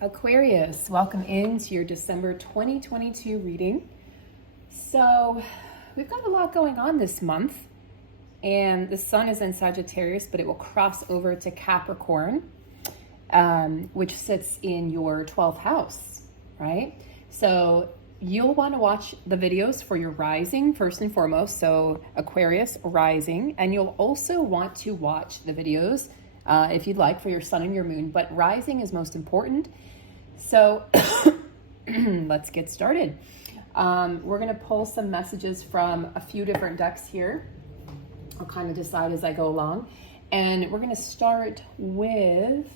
Aquarius, welcome into your December 2022 reading. So we've got a lot going on this month, and the sun is in Sagittarius, but it will cross over to Capricorn, which sits in your 12th house, right? So you'll want to watch the videos for your rising first and foremost, so Aquarius rising, and you'll also want to watch the videos if you'd like for your sun and your moon, but rising is most important. So let's get started. We're going to pull some messages from a few different decks here. I'll kind of decide as I go along. And we're going to start with,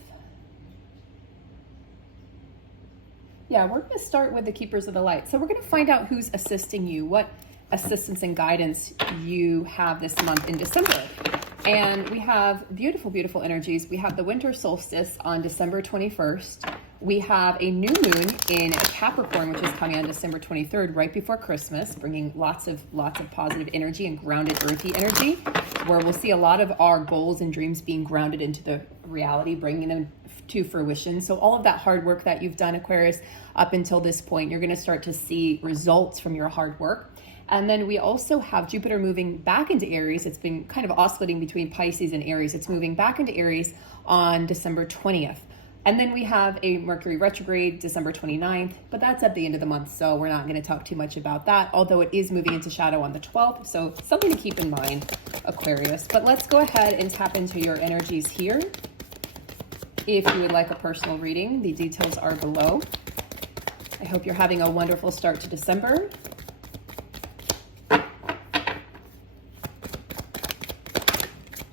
we're going to start with the Keepers of the Light. So we're going to find out who's assisting you, what assistance and guidance you have this month in December. And we have beautiful, beautiful energies. We have the winter solstice on December 21st. We have a new moon in Capricorn, which is coming on December 23rd, right before Christmas, bringing lots of positive energy and grounded, earthy energy, where we'll see a lot of our goals and dreams being grounded into the reality, bringing them to fruition. So all of that hard work that you've done, Aquarius, up until this point, you're going to start to see results from your hard work. And then we also have Jupiter moving back into Aries. It's been kind of oscillating between Pisces and Aries. It's moving back into Aries on December 20th. And then we have a Mercury retrograde December 29th, but that's at the end of the month, so we're not going to talk too much about that, although it is moving into shadow on the 12th, so something to keep in mind, Aquarius. But let's go ahead and tap into your energies here. If you would like a personal reading, the details are below. I hope you're having a wonderful start to December.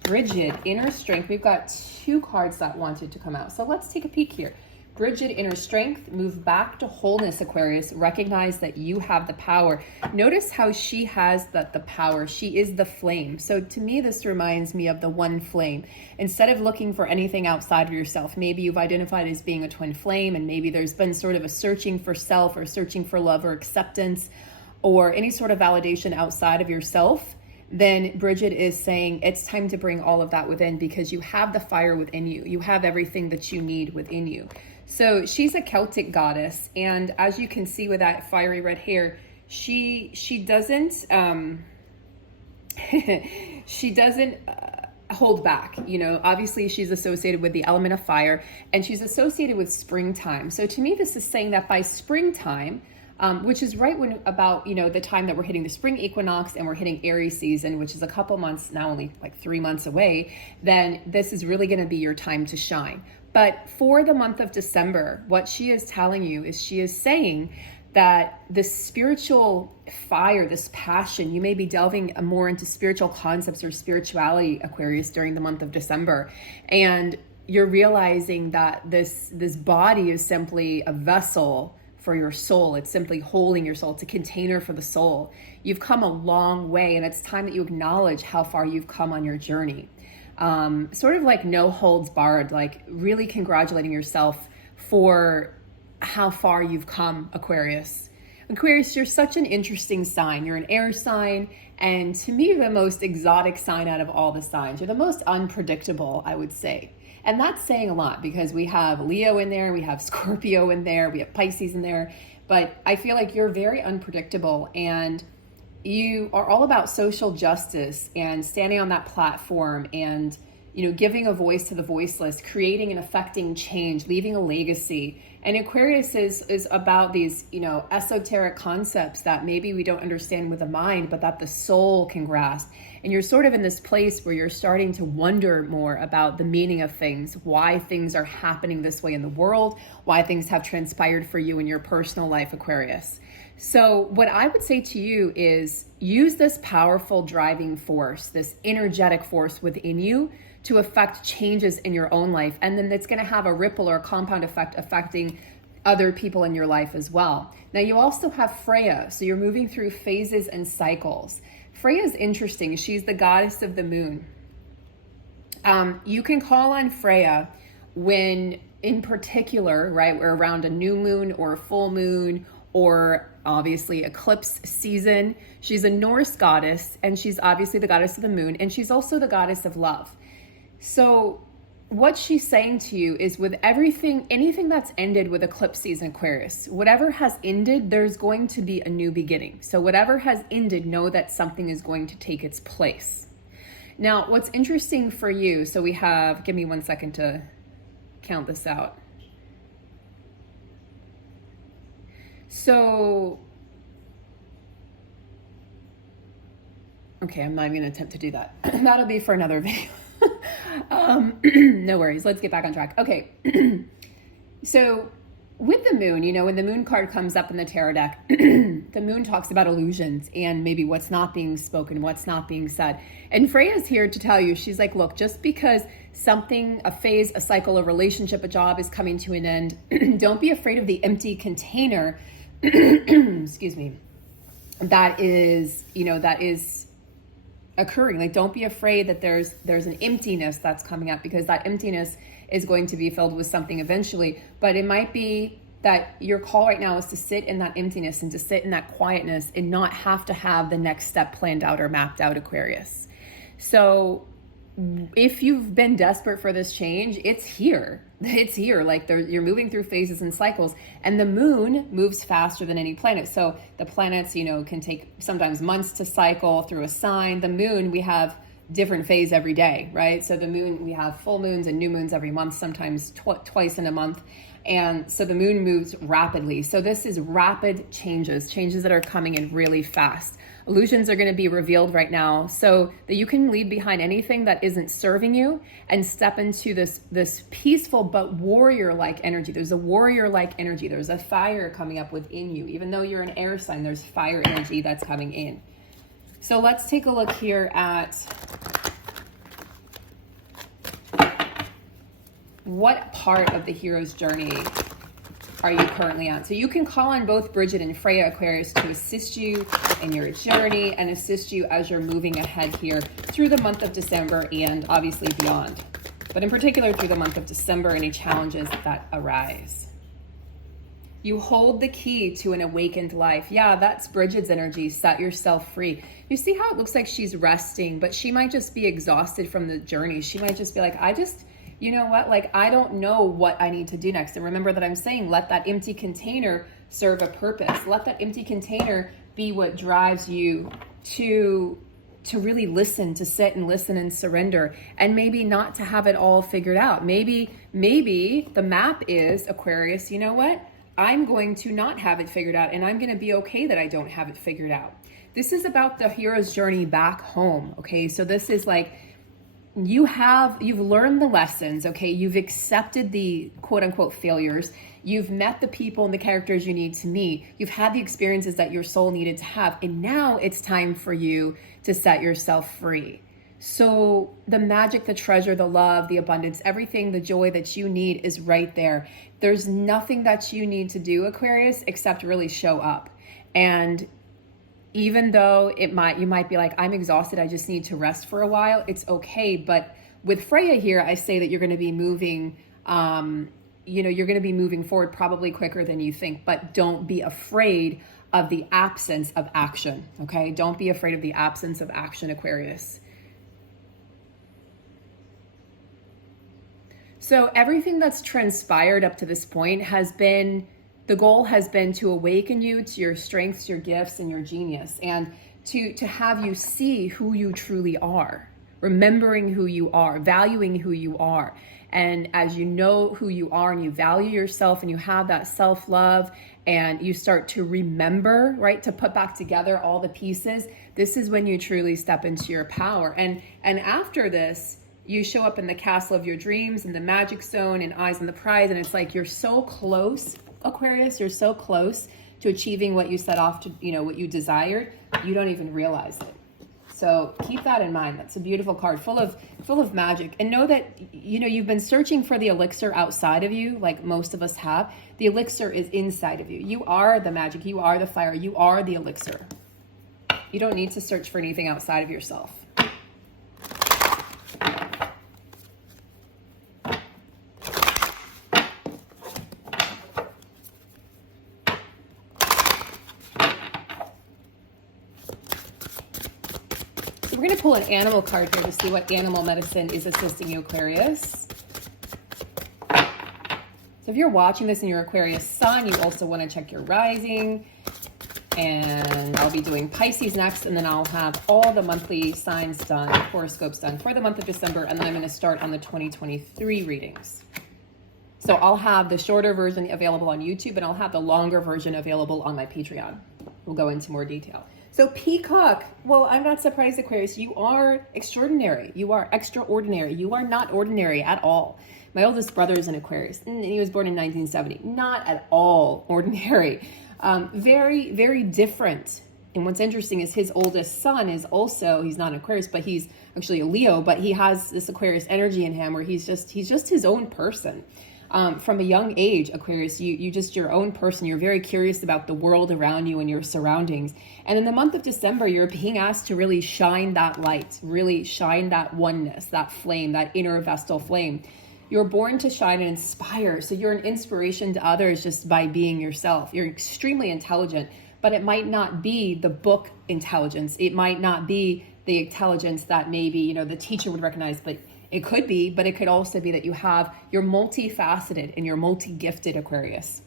Rigid, inner strength. We've got two cards that wanted to come out. So let's take a peek here. Rigid, inner strength. Move back to wholeness, Aquarius. Recognize that you have the power. Notice how she has the power. She is the flame. So to me, this reminds me of the one flame. Instead of looking for anything outside of yourself, maybe you've identified as being a twin flame, and maybe there's been sort of a searching for self or searching for love or acceptance or any sort of validation outside of yourself. Then Bridget is saying it's time to bring all of that within, because you have the fire within you. You have everything that you need within you. So she's a Celtic goddess. And as you can see with that fiery red hair, she doesn't, she doesn't hold back. You know, obviously she's associated with the element of fire, and she's associated with springtime. So to me, this is saying that by springtime, which is right when about, the time that we're hitting the spring equinox and we're hitting Aries season, which is a couple months, now only like 3 months away, then this is really going to be your time to shine. But for the month of December, what she is telling you is she is saying that this spiritual fire, this passion, you may be delving more into spiritual concepts or spirituality, Aquarius, during the month of December. And you're realizing that this body is simply a vessel for your soul. It's simply holding your soul. It's a container for the soul. You've come a long way, and it's time that you acknowledge how far you've come on your journey. Sort of like no holds barred, like really congratulating yourself for how far you've come, Aquarius. Aquarius, you're such an interesting sign. You're an air sign, and to me, the most exotic sign out of all the signs. You're the most unpredictable, I would say. And that's saying a lot, because we have Leo in there, we have Scorpio in there, we have Pisces in there, but I feel like you're very unpredictable, and you are all about social justice and standing on that platform and, giving a voice to the voiceless, creating and affecting change, leaving a legacy. And Aquarius is about these, esoteric concepts that maybe we don't understand with the mind, but that the soul can grasp. And you're sort of in this place where you're starting to wonder more about the meaning of things, why things are happening this way in the world, why things have transpired for you in your personal life, Aquarius. So what I would say to you is use this powerful driving force, this energetic force within you to affect changes in your own life. And then it's going to have a ripple or a compound effect affecting other people in your life as well. Now you also have Freya. So you're moving through phases and cycles. Freya is interesting. She's the goddess of the moon. You can call on Freya when, in particular, right, we're around a new moon or a full moon, or obviously eclipse season. She's a Norse goddess, and she's obviously the goddess of the moon, and she's also the goddess of love. So what she's saying to you is, with everything, anything that's ended with eclipse season, Aquarius, whatever has ended, there's going to be a new beginning. So whatever has ended, know that something is going to take its place. Now, what's interesting for you, so we have, give me 1 second to count this out. So, okay, I'm not even gonna attempt to do that. That'll be for another video. No worries, let's get back on track. Okay, so with the moon, you know, when the moon card comes up in the tarot deck, the moon talks about illusions and maybe what's not being spoken, what's not being said. And Freya's here to tell you, she's like, look, just because something, a phase, a cycle, a relationship, a job is coming to an end, don't be afraid of the empty container, excuse me, that is, you know, that is occurring. Like, don't be afraid that there's an emptiness that's coming up, because that emptiness is going to be filled with something eventually. But it might be that your call right now is to sit in that emptiness and to sit in that quietness and not have to have the next step planned out or mapped out, Aquarius. So if you've been desperate for this change, it's here. It's here. Like, you're moving through phases and cycles, and the moon moves faster than any planet. So the planets, you know, can take sometimes months to cycle through a sign. The moon, we have different phase every day, right? So the moon, we have full moons and new moons every month, sometimes twice in a month. And so the moon moves rapidly. So this is rapid changes that are coming in really fast. Illusions are going to be revealed right now, so that you can leave behind anything that isn't serving you and step into this peaceful but warrior-like energy. There's a warrior-like energy. There's a fire coming up within you. Even though you're an air sign, there's fire energy that's coming in. So let's take a look here at what part of the hero's journey are you currently on. So you can call on both Bridget and Freya, Aquarius, to assist you in your journey and assist you as you're moving ahead here through the month of December and obviously beyond. But in particular through the month of December, any challenges that arise. You hold the key to an awakened life. Yeah, that's Bridget's energy. Set yourself free. You see how it looks like she's resting, but she might just be exhausted from the journey. She might just be like, you know what? Like, I don't know what I need to do next. And remember that I'm saying, let that empty container serve a purpose. Let that empty container be what drives you to really listen, to sit and listen and surrender, and maybe not to have it all figured out. Maybe the map is, Aquarius, you know what? I'm going to not have it figured out, and I'm going to be okay that I don't have it figured out. This is about the hero's journey back home, okay? So this is like, you've learned the lessons, okay? You've accepted the quote unquote failures. You've met the people and the characters you need to meet. You've had the experiences that your soul needed to have. And now it's time for you to set yourself free. So the magic, the treasure, the love, the abundance, everything, the joy that you need is right there. There's nothing that you need to do, Aquarius, except really show up. And even though you might be like, I'm exhausted, I just need to rest for a while, it's okay. But with Freya here, I say that you're going to be moving, you're going to be moving forward probably quicker than you think, but don't be afraid of the absence of action, okay? Don't be afraid of the absence of action, Aquarius. So everything that's transpired up to this point the goal has been to awaken you to your strengths, your gifts, and your genius, and to have you see who you truly are, remembering who you are, valuing who you are. And as you know who you are and you value yourself and you have that self-love and you start to remember, right, to put back together all the pieces, this is when you truly step into your power. And after this, you show up in the castle of your dreams and the magic zone and eyes on the prize, and it's like you're so close, Aquarius, you're so close to achieving what you set off to, what you desired, you don't even realize it. So keep that in mind. That's a beautiful card, full of magic. And know that, you've been searching for the elixir outside of you, like most of us have. The elixir is inside of you. You are the magic. You are the fire. You are the elixir. You don't need to search for anything outside of yourself. We're going to pull an animal card here to see what animal medicine is assisting you, Aquarius. So if you're watching this in your Aquarius sun, you also want to check your rising. And I'll be doing Pisces next, and then I'll have all the monthly signs done, horoscopes done for the month of December, and then I'm going to start on the 2023 readings. So I'll have the shorter version available on YouTube, and I'll have the longer version available on my Patreon. We'll go into more detail. So Peacock, well, I'm not surprised, Aquarius. You are extraordinary. You are extraordinary. You are not ordinary at all. My oldest brother is an Aquarius, and he was born in 1970. Not at all ordinary. Very, very different. And what's interesting is his oldest son is also, he's not an Aquarius, but he's actually a Leo, but he has this Aquarius energy in him where he's just his own person. From a young age, Aquarius, you're just your own person. You're very curious about the world around you and your surroundings. And in the month of December, you're being asked to really shine that light, really shine that oneness, that flame, that inner Vestal flame. You're born to shine and inspire. So you're an inspiration to others just by being yourself. You're extremely intelligent, but it might not be the book intelligence. It might not be the intelligence that maybe, the teacher would recognize, but it could be, but it could also be that you're multifaceted and you're multi-gifted, Aquarius.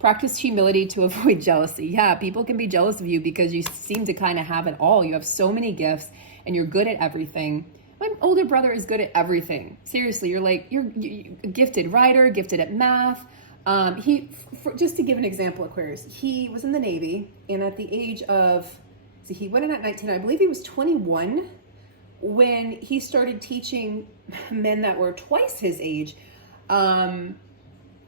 Practice humility to avoid jealousy. Yeah, people can be jealous of you because you seem to kind of have it all. You have so many gifts and you're good at everything. My older brother is good at everything. Seriously, you're a gifted writer, gifted at math. Just to give an example, Aquarius, he was in the Navy, and at the age of, he went in at 19, I believe he was 21, when he started teaching men that were twice his age.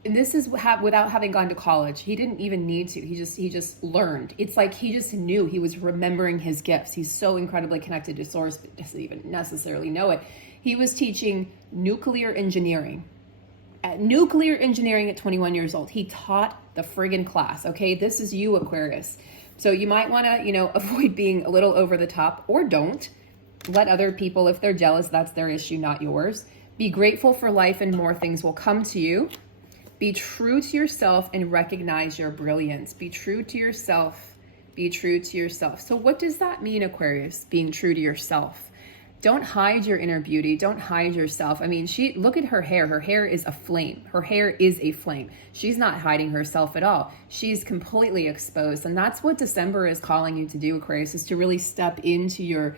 And this is without having gone to college. He didn't even need to. He just learned. It's like he just knew. He was remembering his gifts. He's so incredibly connected to source, but doesn't even necessarily know it. He was teaching nuclear engineering. At 21 years old. He taught the friggin' class. Okay, this is you, Aquarius. So you might want to, avoid being a little over the top, or don't. Let other people, if they're jealous, that's their issue, not yours. Be grateful for life and more things will come to you. Be true to yourself and recognize your brilliance. Be true to yourself. Be true to yourself. So what does that mean, Aquarius, being true to yourself? Don't hide your inner beauty. Don't hide yourself. I mean, look at her hair. Her hair is a flame. Her hair is a flame. She's not hiding herself at all. She's completely exposed. And that's what December is calling you to do, Aquarius, is to really step into your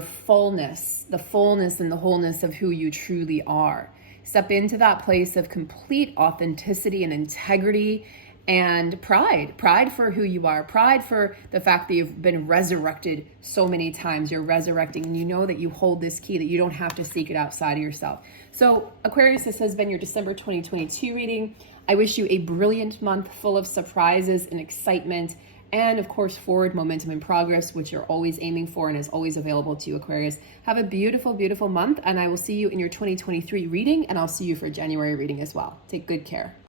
fullness, the fullness and the wholeness of who you truly are. Step into that place of complete authenticity and integrity and pride for who you are, pride for the fact that you've been resurrected so many times. You're resurrecting, and you know that you hold this key, that you don't have to seek it outside of yourself. So Aquarius, this has been your December 2022 reading. I wish you a brilliant month full of surprises and excitement, and of course, forward momentum and progress, which you're always aiming for and is always available to you, Aquarius. Have a beautiful, beautiful month, and I will see you in your 2023 reading, and I'll see you for January reading as well. Take good care.